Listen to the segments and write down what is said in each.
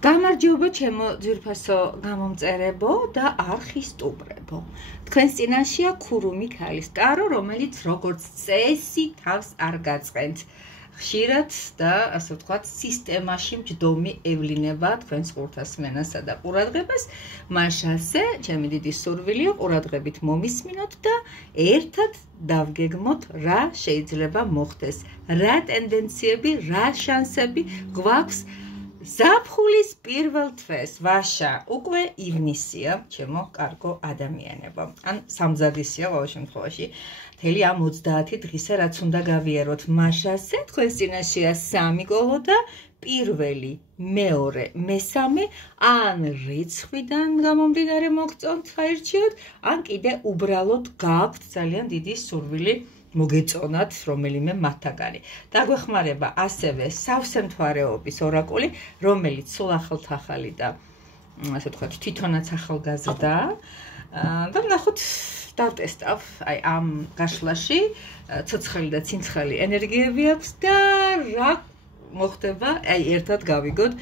გამარჯობა ჩემო ძვირფასო გამომწერებო და არხისტუბრებო. თქვენს წინაშეა ქურუმი ქალის ტარო, რომელიც როგორც წესი თავს არ გაწყენთ. ხშირად და ასე ვთქვათ, სისტემაში მჯდომი ევლინება თქვენს ყურთასმენასა და ყურადღებას, მაშასე ჩემი დიდი სურვილია ყურადღებით მომისმინოთ და ერთად დავგეგმოთ რა შეიძლება მოხდეს, რა ტენდენციები, რა შანსები გვაქვს ზაფხულის პირველ თვეს, ვაშა, უკვე ივნისია, ჩემო კარგო ადამიანებო. ან სამზადისია ყოველ შემთხვევაში. მთელი ამ 30 დღისა რაც უნდა გავიაროთ, მაშასე თქვენს წინაშეა 3 კოლო და პირველი, მეორე, მესამე, ან რიცხვიდან გამომდინარე მოგწონთ აირჩიოთ, ან კიდე უბრალოდ გაქვთ ძალიან დიდი სურვილი მოგეწონათ რომელიმე მათაგანი. დაგვეხმარება ასევე სავსე მთვარეობის ორაკული, რომელიც სულ ახალ-ახალი და ასე ვთქვათ, თვითონაც ახალგაზრდა. და ნახოთ დავტესტავ აი ამ გაშლაში ცოცხალი და ცინცხალი ენერგიები აქვს და რა მოხდება, აი ერთად გავიგოთ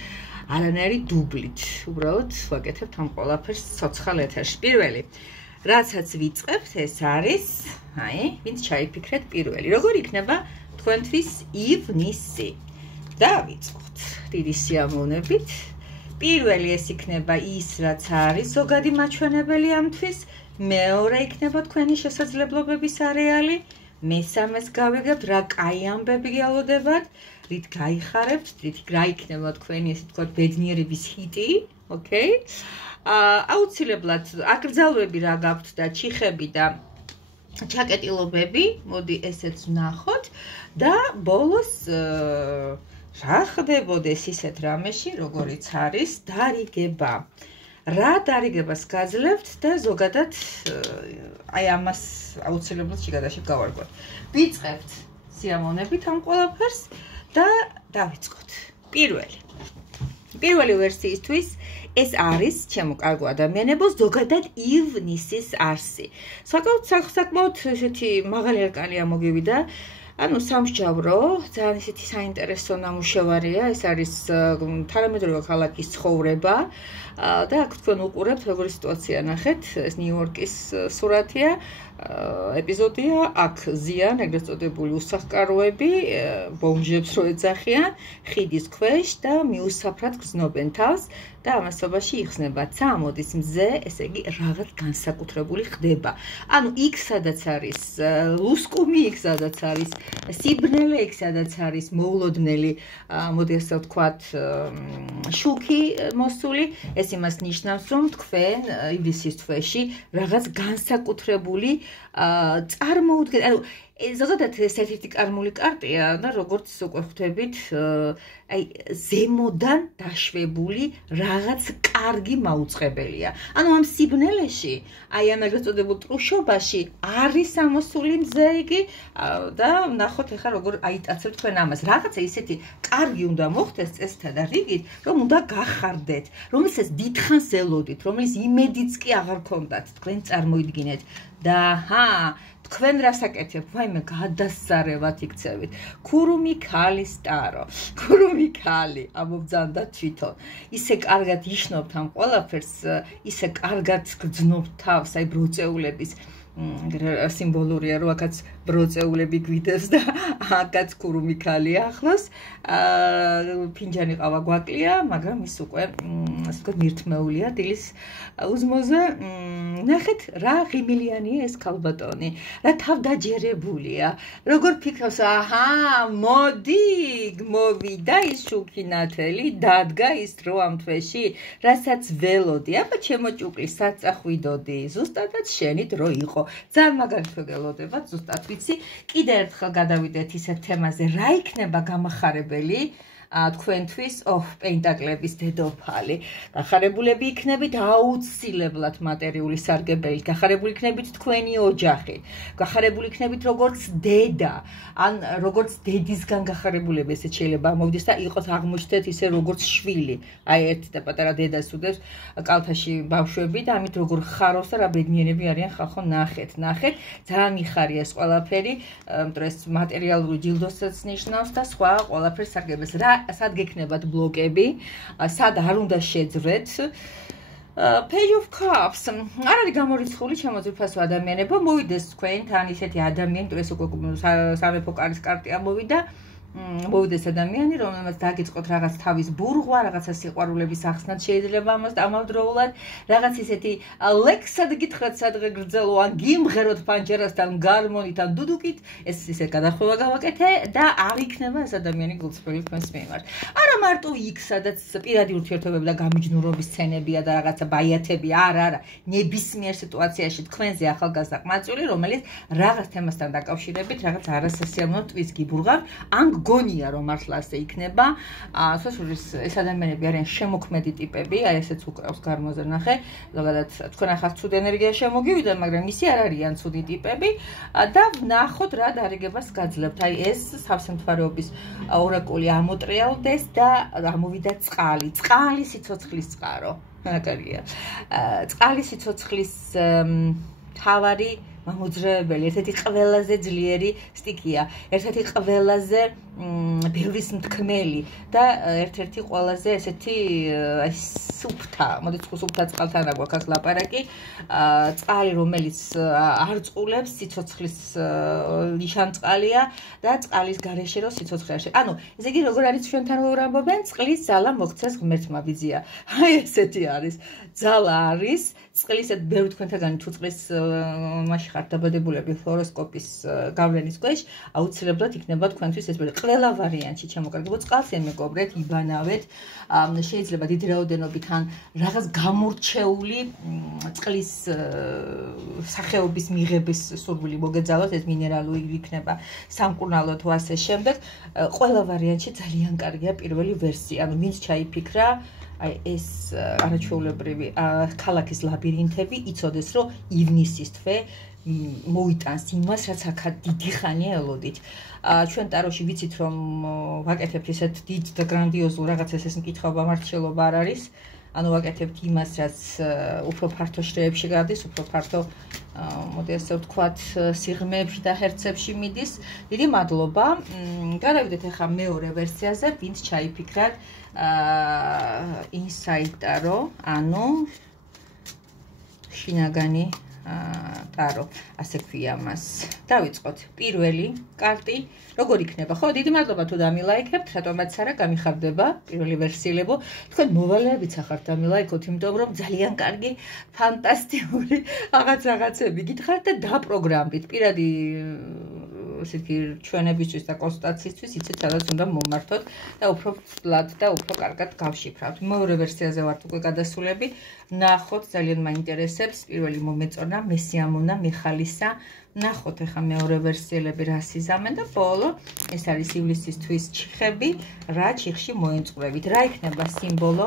არანაირი დუბლით. უბრალოდ ვაკეთებთ ამ ყველაფერს ცოცხალ ეთერში. პირველი რასაც ვიწყებთ, ეს არის, აი, ვინც ჩაიფიქრეთ პირველი. როგორ იქნება თქვენთვის ივნისი? დავიწყოთ დიდი სიამოვნებით. პირველი ეს იქნება ის, რაც არის ზოგადი მაჩვენებელი ამთვის, მეორე იქნება თქვენი შესაძლებლობების არეალი, მესამეს გავიგებთ რა კაი ამბები გელოდებათ, რით გაიხარებთ, რა იქნება თქვენი ესე ვთქვათ ბედნიერების ჰიტი, ოკეი? აუცილებლად აკრძალვები რა გაქვთ და ჩიხები და ჩაკეტილობები, მოდი ესეც ვნახოთ და ბოლოს რა ხდებოდეს ისეთ რამეში, როგორიც არის დარიგება. რა დარიგებას გაძლევთ და ზოგადად აი ამას აუცილებლად შეგადაში გავარკვევთ. ვიწყებთ სიამოვნებით ამ ყველაფერს და დავიწყოთ. პირველი ვერსიისთვის ეს არის ჩემო კარგო ადამიანებო, ზოგადად ივნისის არსი. საკმაოდ ესეთი მაღალი არკანია მოგივიდა. ანუ სამსჯავრო, ძალიან ისეთი საინტერესო ნამუშევარია, ეს არის თანამედროვე ქალაქის ცხოვრება და აქ თქვენ უყურებთ როგორი სიტუაცია ნახეთ, ეს ნიუ-იორკის სურათია, ეპიზოდია, აქ ზიან ეგრეთ წოდებული უსახკაროები, ბომჟებს რო ეძახიან, ხიდის ქვეშ და მიუსაფრად გრძნობენ თავს და ამასობაში იხსნება წამოდის მზე, ესე იგი რაღაც განსაკუთრებული ხდება. ანუ იქ სადაც არის ლუსკუმი, იქ სადაც არის სიბნელე, იქ სადაც არის მოულოდნელი, მოდი ასე ვთქვათ, შუქი მოსული, ეს იმას ნიშნავს, რომ თქვენ ივლისის თვეში რაღაც განსაკუთრებული წარმოუდგენთ, ანუ ზოგადად ეს ერთ-ერთი კარმული კარტია და როგორც უკვე ხვდებით, აი ზემოდან დაშვებული რაღაც კარგი მაუწყებელია. ანუ ამ სიბნელეში, აი ამ ეგრეთ წოდებულ ტრუშობაში არის ამოსული მზე იგი და ნახოთ ახლა როგორ აიტაცებთ თქვენ ამას. რაღაცა ისეთი კარგი უნდა მოხდეს წესთა და რიგით, რომ უნდა გახარდეთ, რომელსაც დიდხანს ელოდით, რომელიც იმედიც კი აღარ გქონდათ, თქვენ წარმოიდგინეთ და თქვენ რას აკეთებთ? ვაიმე, გადასარევად იქცევით. ქურუმი ქალის ტარო. ქურუმი ქალი ამობძანდა თვითონ. ისე კარგად იშნობთ ამ ყველაფერს, ისე კარგად გრძნობთ თავს, აი ბროწეულების სიმბოლურია, რომ აქაც ბროწეულები გვიდევს და აქაც ქურუმი ქალია ახლოს. ფინჯანი ყავა გვაკლია, მაგრამ ის უკვე ასე ვთქვათ მირთმეულია დილის უზმოზე. ნახეთ რა ღიმილიანია ეს ქალბატონი, რა თავდაჯერებულია, როგორ ფიქრობს, მოდი, მოვიდა ის შუქინათელი, დადგა ის დრო ამ თვეში, რასაც ველოდი, აბა ჩემო ჭუკლი, საწახვიდოდი, ზუსტადაც შენი დრო იყო. ძალიან მაგარი გელოდებათ, ზუსტად ვიცი. კიდე ერთხელ გადავიდეთ ისეთ თემაზე, რა იქნება გამახარებელი თქვენთვის, პენტაკლების დედოფალი. გახარებულები იქნებით აუცილებლად მატერიული სარგებლით, გახარებული იქნებით თქვენი ოჯახი, გახარებული იქნებით როგორც დედა, ან როგორც დედისგან გახარებულები, ესეც შეიძლება მოვიდეს და იყოს აღმოჩნდეთ ისე როგორც შვილი. აი ერთი და პატარა დედას უდევს კალთაში ბავშვები და ამით როგორ ხარობს და რა ბედნიერები არიან ხალხო, ნახეთ. ძალიან მიხარია ეს ყველაფერი, იმიტომ რომ ეს მატერიალური ჯილდოსაც ნიშნავს და სხვა ყველაფერს სარგებელს. რა სად გექნებათ ბლოკები, სად არ უნდა შეძვრეთ. Page of Cups. არ არის გამორიცხული შემოძვირფასო ადამიანებო, მოვიდეს თქვენთან ისეთი ადამიანი, ეს უკვე სამეფო კარის კარტი ამოვიდა. მოვიდეს ადამიანი, რომელმაც დაგიწყოთ რაღაც თავის ბურღვა, რაღაცა სიყვარულების ახსნად შეიძლება ამას ამავდროულად, რაღაც ისეთი ლექსად გითხრათ სადღე გრძელო ან გიმღეროთ პანჯერასთან, გარმონითან, დუდუკით, ეს ისე გადახვევა გავაკეთე და არ იქნება ეს ადამიანი გულწრფელი თქვენს მიმართ. არა მარტო იქ, სადაც პირადი ურთიერთობები და გამიჯნურობის სცენებია და რაღაცა ბაიათები, არა, ნებისმიერ სიტუაციაში თქვენზე ახალგაზრდა ყმაწვილი, რომელიც რაღაც თემასთან დაკავშირებით, რაღაც არასასიამოვნო ტვინს გიბურღავ, ან გონია რომ მართლა ასე იქნება. საშუალოს ეს ადამიანები არიან შემოქმედი ტიპები, აი ესეც უკრავს გარმოზე ნახე. ზოგადად თქვენ ახლა ცუდ ენერგია შემოგივიდა, მაგრამ ისე არ არიან ცუდი ტიპები და ნახოთ რა დარიგებას გაძლევთ. აი ეს სავსე მთვარეობის ორაკული ამოტრიალდეს და ამოვიდა წყალი. წყალი სიცოცხლის წყარო. მაგარია. წყალი სიცოცხლის თავარი გამოძრეებელი, ერთ-ერთი ყველაზე ძლიერი სტიქია, ერთ-ერთი ყველაზე ბევრის მთქმელი და ერთ-ერთი ყველაზე ესეთი აი სუფთა, მოდით სუფთა წყალთან აგვაქვს აქ ლაპარაკი, წყალი რომელიც არ წყულებს, სიცოცხლის ნიშანწყალია და წყალის გარეშე რო სიცოცხლე არ ანუ ესე იგი როგორ არის ჩვენთან როგორ ამბობენ, წყლის ძალა მოქცეს ღმერთმა ვიზია. აი ესეთი არის. ძალა არის, წყლისად ბევრი თქვენთაგანი თუ წყლის მაშინ ხართ დაბადებულები ჰოროსკოპის გავლენის ქვეშ, აუცილებლად იქნება თქვენთვის ეს ყველა ვარიანტში ჩამოკარგებო წყალს ემეგობრეთ, იბანავეთ, შეიძლება დიდი რაოდენობით ან რაღაც გამორჩეული წყლის სახეობის მიღების სურვილი მოგეძალოთ, ეს მინერალური იქნება, სამკურნალო თუ ასე შემდეგ, ყველა ვარიანტში ძალიან კარგია პირველი ვერსია, ანუ ვინც ჩაიფიქრა აი ეს არაჩვეულებრივი ქალაქის ლაბირინთები იცოდეს რომ ივნისის თვე მოიტანს იმას რაც აქა დიდი ხანია ელოდით ჩვენ ტაროში ვიცით რომ ვაკეთებთ ისეთ დიდ და გრანდიოზულ რაღაცას ეს მკითხაობა მართლობა არ არის ანუ ვაკეთებთ იმას რაც უფრო ფართო შრეებში გადის უფრო ფართო მოდი ასე ვთქვათ სიღრმეებში და ჰერცებში მიდის დიდი მადლობა გადავიდეთ ახლა მეორე ვერსიაზე ვინც ჩაიფიქრათ Inside Tarot, ანუ შინაგანი ტარო, ასე ქვია მას. დავიწყოთ. პირველი კარტი, როგორ იქნება? ხო, დიდი მადლობა თუ დამილაიქებთ, რატომაც არა გამიხარდება პირველი ვერსიელებო. თქვენ მოვალეებიც ახართ დამილაიქოთ, იმიტომ რომ ძალიან კარგი, ფანტასტიკური რაღაცები გითხართ და დაპროგრამდით. პირადი ესეთი ჩვენებისთვის და კონსულტაციისთვის იცით სადაც უნდა მომართოთ და უფრო ფლად და უფრო კარგად გავშიფრავთ. მეორე ვერსიაზე ვართ უკვე გადასულები. ნახოთ, ძალიან მაინტერესებს. პირველი მომეწონა, მესიამონა, მიხალისა. ნახოთ ახლა მეორე ვერსიელები რას იზამენ და ბოლო ეს არის ივლისის თვის ჩიხები, რა ჩიხში მოენწყვრებით. რა იქნება სიმბოლო?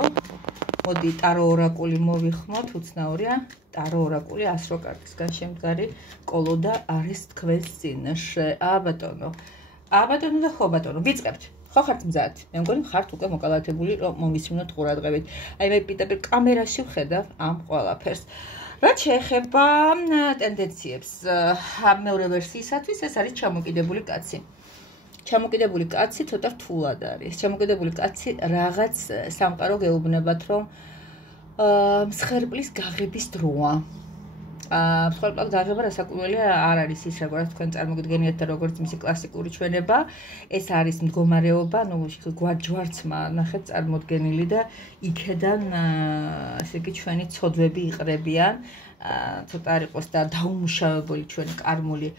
მოდი ტარო ორაკული მოვიხმოთ, უცნაურია. ტარო ორაკული 100 კარტისგან შემდგარი კოლოდა არის თქვენს წინაშე. აბატონო და ხო ბატონო, ვიწყებთ. ხო ხართ მზად? მე მგონი ხართ უკვე მოკალათებული რომ მომისმინოთ ყურადღებით. აი მე პირდაპირ კამერაში ვხედავ ამ ყველაფერს. რაც შეეხება ტენდენციებს, მეორე ვერსიისათვის ეს არის ჩამოკიდებული კაცი. ჩამოკიდებული კაცი ცოტა რთულად არის. ჩამოკიდებული კაცი რაღაც სამყარო გეუბნებათ რომ მსხერპლის გაღების დროა. მსხერპლის გაღება რასაკვირველია არ არის ის როგორც თქვენ წარმოგიდგენიათ და როგორც მისი კლასიკური ჩვენება. ეს არის მდგომარეობა, ну, გვაჯვარცმა ნახეთ წარმოდგენილი და იქედან ესე იგი ჩვენი ცოდვები იყრებიან. ცოტა არ იყოს და დაუმუშავებელი ჩვენი კარმული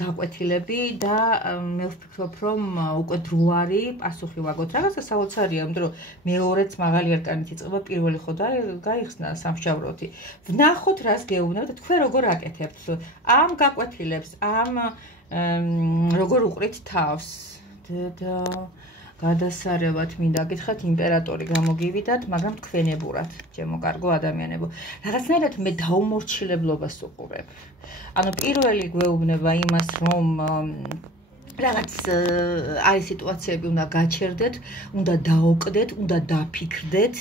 გაკვეთილები და მე ვფიქრობ რომ უკვე დრო არის პასუხი ვაგოთ რაღაცა საოცარია იმიტომ რომ მეორეც მაღალი არკანით იწყება პირველი ხო და გაიხსნა სამშაბლოთი ვნახოთ რას გეუბნებთ თქვენ როგორ აკეთებთ ამ გაკვეთილებს ამ როგორ უყრით თავს და გადასარევად მინდა გითხრათ იმპერატორი გამოგივიდათ მაგრამ თქვენებურად ჩემო კარგო ადამიანებო რაღაცნაირად მე დაუმორჩილებლობას უყურებ ანუ პირველი გვეუბნება იმას რომ რაღაც არის სიტუაციები, უნდა გაჩერდეთ, უნდა დაოკდეთ, უნდა დაფიქრდეთ,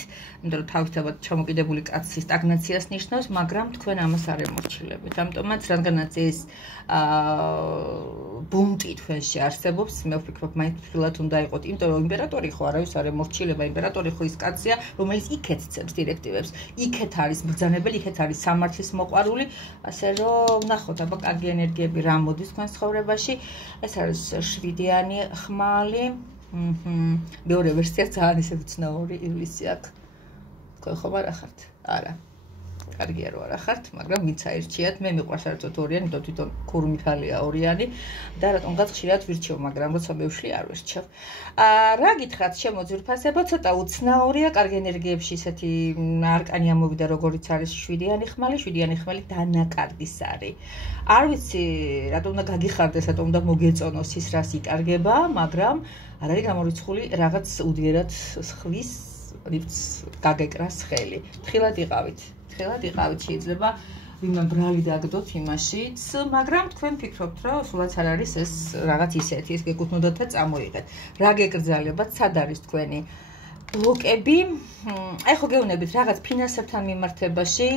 იმიტომ რომ თავისთავად ჩამოკიდებული კაცი სტაგნაციას ნიშნავს, მაგრამ თქვენ ამას არ ემორჩილებით. ამიტომაც რადგანაც ეს ბუნტი თქვენში არსებობს, მე ვფიქრობ, მაინც ფრთხილად უნდა იყოთ, იმიტომ რომ იმპერატორი ხო არავის არ ემორჩილება, იმპერატორი ხო ის კაცია, რომელიც იქეთ ცემს დირექტივებს, იქეთ არის ბრძანებელი, იქეთ არის სამართლის მოყვარული, ასე რომ ნახოთ, აბა კარგი ენერგიები რა მოდის თქვენ ცხოვრებაში. ეს არის 7-იანი ხმალი. მეორე ვერსია ძალიან ისე უცნაური ივლისი აქვს. თქვენ ხომ არ ახართ? არა. კარგია რომ არ ახართ, მაგრამ ვინც აირჩიათ, მე მიყვარს საერთოდ ორიანი, იმიტომ თვითონ ქურმიქალია ორიანი და რატომ გახშირად ვირჩევ, მაგრამ როცა მევშლი არ ვირჩევ. რა გითხრათ, ჩემო ძვირფასებო, ცოტა უცნაურია, კარგი ენერგიებში ისეთი არკანი ამოვიდა, როგორიც არის 7-იანი ხმალი, 7-იანი ხმალი დანაკარგის არის. არ ვიცი, რატომ უნდა გაგიხარდეს, რატომ უნდა მოგეწონოს ის, რას იკარგება, მაგრამ არ არის გამორიცხული რაღაც უდიერად ხვის რიფს გაგეკრას ხელი. თხილად იყავით, შეიძლება ვინმე ბრალი დაგდოთ იმაშიც, მაგრამ თქვენ ფიქრობთ, რომ სულაც არ არის ეს რაღაც ისეთი, ეს გეკუთვნოდათ და წამოიღეთ. რა გეკრძალებათ, სად არის თქვენი ბლოკები? აი ხო გეუბნებით რაღაც ფინანსებთან მიმართებაში,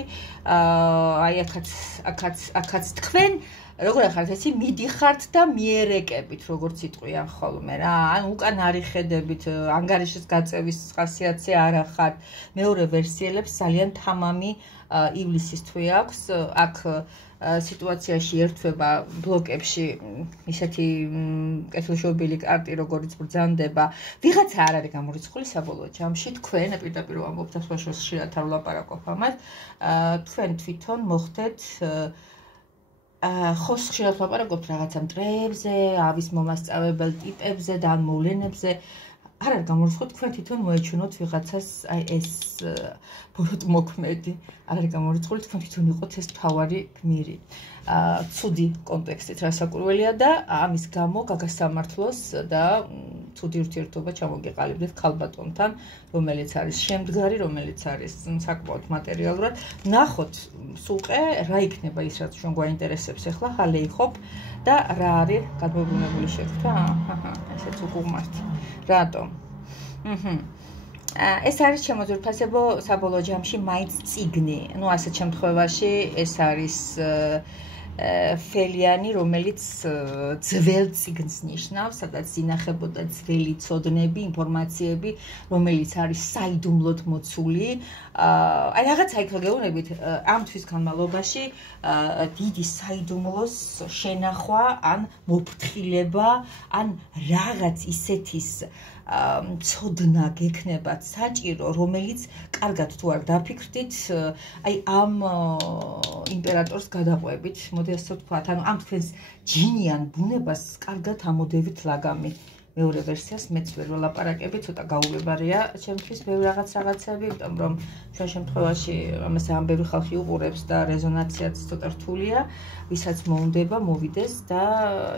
აი აქაც თქვენ როგორ ახართ ესე მიდიხართ და მიერეკებით, როგორც იტყვიან ხოლმე რა. ან უკან არიხედებით, ანგარიშის გაწევის ხასიათზე არ ახართ. მეორე ვერსიელებს ძალიან თამამი ივლისის თვე აქვს. აქ სიტუაციაში ერთვება ბლოკებში ისეთი კეთილშობილი კარტი, როგორც ბრძანდება. ვიღაცა არ არის გამორიცხული საბოლოო ჯამში, თქვენ პირდაპირ ვამბობთ, ასვაშოს ხშირად არ ვლაპარაკობ ამას. თქვენ თვითონ მოხდეთ ხოს ხშირად ვაპარაკობთ რაღაცა მტრებზე, ავის მომასწავებელ ტიპებზე და ან მოვლენებზე. არ არის გამორიცხული, თქვენ თვითონ მოეჩვენოთ ვიღაცას აი ეს ბოროტმოქმედი. არ არის გამორიცხული, თქვენ თვითონ იყოთ ეს მთავარი გმირი. ცუდი კონტექსტით რასაკურველია და ამის გამო გაგასამართლოს და ცუდი ურთიერთობა ჩამოგეყალიბდეთ ქალბატონთან, რომელიც არის შემდგარი, რომელიც არის საკმაოდ მატერიალურად. ნახოთ სულყე რა იქნება ის, რაც ჩვენ გვაინტერესებს ახლა, ჰალეიხობ და რა არის გადმოგვიმებული შეხვდა. ესეც უგუმართ. რატომ? ეს არის ჩემო ძვირფასებო, საბოლოო ჯამში მაინც წიგნი. ნუ ასეთ შემთხვევაში ეს არის ფელიანი, რომელიც ძველ წიგნს ნიშნავს, სადაც ინახებოდა ძველი ცოდნები, ინფორმაციები, რომელიც არის საიდუმლოდ მოცული. აი რაღაც აი ხო გეუბნებით, ამ თვის განმავლობაში დიდი საიდუმლოს შენახვა, ან მოფრთხილება, ან რაღაც ისეთის ცოდნა გექნებათ საჭირო, რომელიც კარგად თუ არ დაფიქრდით, აი ამ იმპერატორს გადაყვებით, მოდი ასე ვთქვათ, ანუ ამ თქვენს ჯინიან ბუნებას კარგად ამოდევით ლაგამი. მეორე ვერსიას მეც ვერ ველაპარაკები, ცოტა გაუგებარია ჩემთვის ბევრი რაღაცები, იმიტომ რომ ჩვენ შემთხვევაში ამას ამ ბევრი ხალხი უყურებს და რეზონანსიაც ცოტა რთულია, ვისაც მოუნდება მოვიდეს და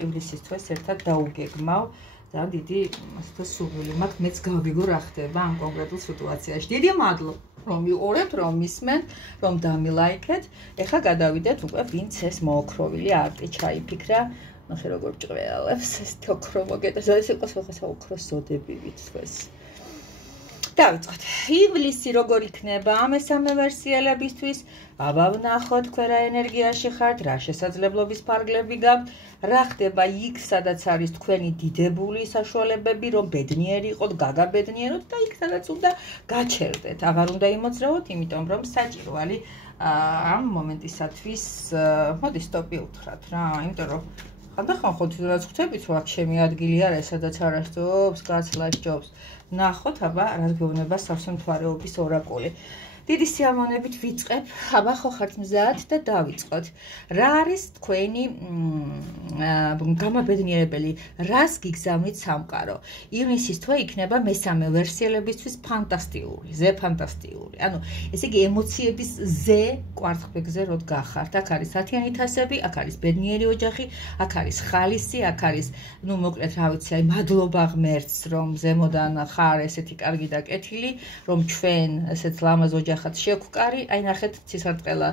ივლისის თვეს ერთად დაუგეგმავ. და დიდი ასე სურვილი მაქვს, მეც გავიგო რა ხდება ამ კონკრეტულ სიტუაციაში. დიდი მადლობა, რომ იყურებთ, რომ მისმენთ, რომ დამილაიქეთ. ეხლა გადავიდეთ უკვე ვინც ეს მოოქროვილი არტი ჩაიფიქრა. ნახე როგორ ჭყველებს ეს თოქრო მოგეტყვის. ეს იყოს ხოხასა ოქროს ზოდები ვიცხვეს. დავიწყოთ. ივლისი როგორ იქნება მესამე ვერსიელებისთვის? აბა ვნახოთ, თქვენ რა ენერგიაში ხართ, რა შესაძლებლობის ფარგლები გაქვთ, რა ხდება იქ, სადაც არის თქვენი დიდებული საშუალებები, რომ ბედნიერი იყოთ, გაგაბედნიეროთ და იქ, სადაც უნდა გაჩერდეთ. აღარ უნდა იმოძრავოთ, იმიტომ რომ საჭირო არის ამ მომენტისათვის, მოდი სტოპი უთხრათ რა, იმიტომ რომ ხანდახან ხო თვითონაც ხვდებით, რომ აქ ჩემი ადგილი არა, სადაც არასწორს, გაცლას ჯობს. ნახოთ, აბა რას გვეუბნება სავსე მთვარეობის ორაკული. დიდი სიამოვნებით ვიწყებ, აბა ხო ხართ მზად და დავიწყოთ. რა არის თქვენი გამაბედნიერებელი, რას გიგზავნით სამყარო? ივნისის თვე იქნება მესამე ვერსიელებისთვის ფანტასტიკური, ზე ფანტასტიკური. ანუ ესე იგი ემოციების ზე კვარტყბეგზე როდ გახართ. აქ არის ათიანი თასები, აქ არის ბედნიერი ოჯახი, აქ არის ხალისი, აქ არის, ნუ მოკლედ რა ვიცი, აი მადლობა ღმერთს, რომ ზემოდან ხარ ესეთი კარგი და კეთილი, რომ ჩვენ ესეთ ლამაზ ოჯახად შევგვკარი, აი ნახეთ ცისარტყელა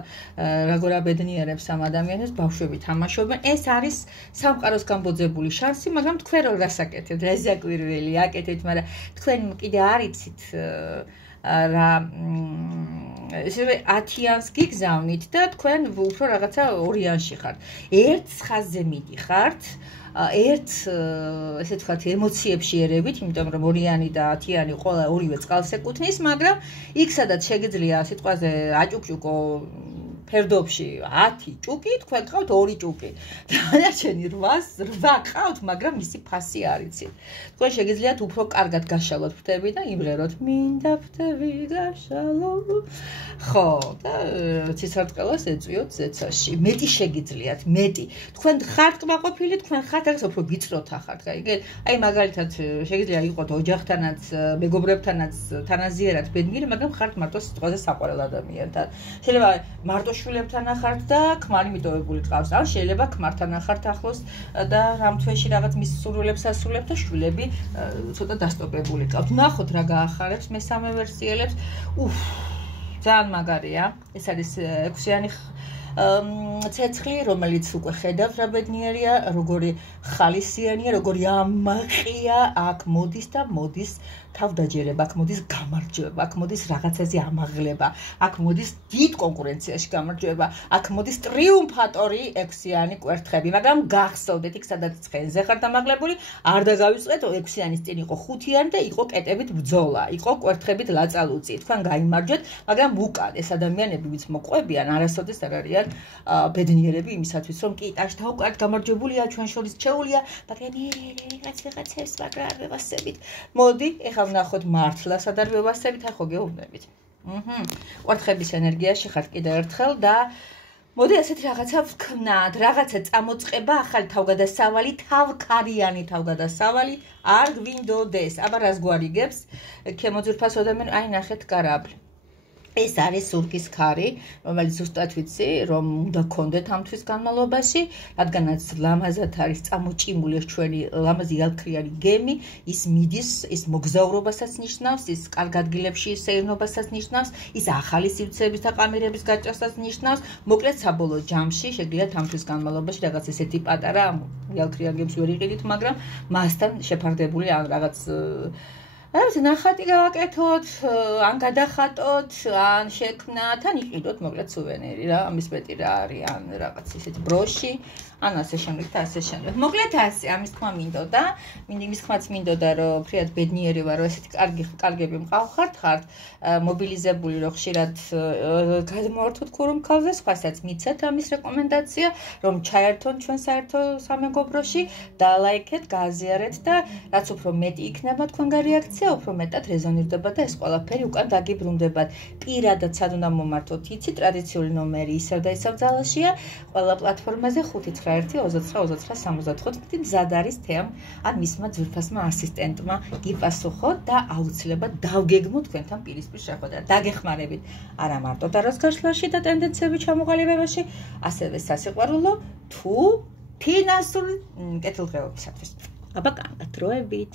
როგორ აბედნიერებს ამ ადამიანებს, ბავშვები თამაშობენ. ეს არის სამყაროს გამბოძებული შანსი, მაგრამ თქვენ რომ რასაკეთებთ, რეზაკვირველი აკეთებთ, მაგრამ თქვენ კიდე არ იცით რა ესე 10-იანს გიგზავნით და თქვენ უფრო რაღაცა 2-იანში ხართ. ერთ ხაზზე მიდიხართ, ერთ ესე ვთქვათ ემოციებში ერევით, იმიტომ რომ 2-იანი და 10-იანი ყველა ორივე წყალს ეკუთვნის, მაგრამ იქ სადაც შეგიძლია სიტყვაზე აჭუკჭუკო ფერდობში 10 ჭუკი, თქვენ ყავთ 2 ჭუკი. დანარჩენი 8 ყავთ, მაგრამ მისი ფასი არ იცით. თქვენ შეგიძლიათ უფრო კარგად გაშალოთ ფრთები და იმღეროთ მინდა ფრთები გაშალო. ხო, და ცისარტყელას ეწვიოთ ზეცაში. მეტი შეგიძლიათ, მეტი. თქვენ ხართ კმაყოფილი, თქვენ ხართ რაღაც უფრო ვიწროთა ხართ. აი მაგალითად შეგიძლია იყოთ ოჯახთანაც, მეგობრებთანაც თანაზიერად ბედნიერი, მაგრამ ხართ მარტო სიტყვაზე საყვარელ ადამიანთან. შეიძლება მარტო შვილებთან ახართ და ქმარი მიტოვებული ყავს. ან შეიძლება ქმართან ახართ ახლოს და რამ თვეში რაღაც მის სურვილებს ასრულებთ და შვილები ცოტა დასტოპებული ყავთ. ნახოთ რა გაახარებს მესამე ვერსიელებს. ძალიან მაგარია. ეს არის 6-იანი ცეცხლი, რომელიც უკვე ხედავთ რა ბედნიერია, როგორი ხალისიანია, როგორი ამაყია, აქ მოდის და მოდის თავდაჯერება, აქ მოდის გამარჯვება, აქ მოდის რაღაცაზე ამაღლება, აქ მოდის დიდ კონკურენციაში გამარჯვება, აქ მოდის ტრიუმფატორი 6-იანი კვერთხები, მაგრამ გახსოვდეთ იქ სადაც ცხენზე ხართ ამაღლებული, არ დაგავიწყეთ 6-яნის წინ იყო 5-იანი და იყო კეტებით ბრძოლა, იყო კვერთხებით ლაწალუწი, თქვენ გაიმარჯვეთ, მაგრამ უკან ეს ადამიანები ვინც მოყვებიან, არასოდეს არ არიან ბედნიერები იმისათვის, რომ კი ტაშ დაუკართ გამარჯვებულია, ჩვენ შორის ჩეულია, მაგრამ ვიღაცებს მაგრამ არ ვევასებით. მოდი, ეხლა ვნახოთ მართლა სად არ ვევასებით, ახო გეუბნებით. კვერთხების ენერგიაში ხართ კიდევ ერთხელ და მოდი ასეთ რაღაცა ვქნათ, რაღაცა წამოწყება, ახალი თავგადასავალი, თავქარიანი თავგადასავალი არ გვინდოდეს. აბა რას გვარიგებს? ქემოძვირფას ადამიანი, აი ნახეთ კარაბლი. ეს არის სურკის ქარი, რომელიც ზუსტად ვიცი, რომ უნდა გქონდეთ ამ თვის განმავლობაში, რადგანაც ლამაზად არის წამოჭიმული ეს ჩვენი ლამაზი ალქრიანი გემი, ის მიდის, ის მოგზაურობასაც ნიშნავს, ის კარგ ადგილებში სეირნობასაც ნიშნავს, ის ახალი სივრცეების და კამერების გაჭრასაც ნიშნავს, მოკლედ საბოლოო ჯამში შეგიძლიათ ამ თვის განმავლობაში რაღაც ესეთი პატარა ალქრიან გემს ვერ იყიდით, მაგრამ მასთან შეფარდებული ან რაღაც ნახატი გავაკეთოთ, ან გადახატოთ, ან შექმნათ, ან იყიდოთ მოკლედ სუვენირი რა, ამის მეტი რა არის, ან რაღაც ისეთი ბროში, ან ასე შემდეგ და ასე შემდეგ. მოკლედ ასე, ამის თქმა მინდოდა, იმის თქმაც მინდოდა, რომ ფრიად ბედნიერი ვარ, რომ ესეთი კარგები მყავხართ, ხართ მობილიზებული, რომ ხშირად გადმოვართოთ ქურუმ ქალზე, სხვასაც მიცეთ ამის რეკომენდაცია, რომ ჩაერთონ ჩვენ საერთო სამეგობროში, დალაიქეთ, გააზიარეთ და რაც უფრო მეტი იქნება თქვენგან რეაქცია, უფრო მეტად რეზონირდება და ეს ყველაფერი უკან დაგიბრუნდებათ. პირადად სად უნდა მომართოთ, იცი, ტრადიციული ნომერი ისევ და ისევ ძალაშია, ყველა პლატფორმაზე 591-23-24-75 მზად არის თეამ ან მისმა ძვირფასმა ასისტენტმა გიპასუხოთ და აუცილებლად დავგეგმოთ თქვენთან პირისპირ შეხვედრა. დაგეხმარებით არა მარტო დაროს გაშლაში და ტენდენციების ჩამოყალიბებაში, ასევე სასიყვარულო თუ ფინანსური კეთილდღეობისათვის. აბა კარგად დროებით.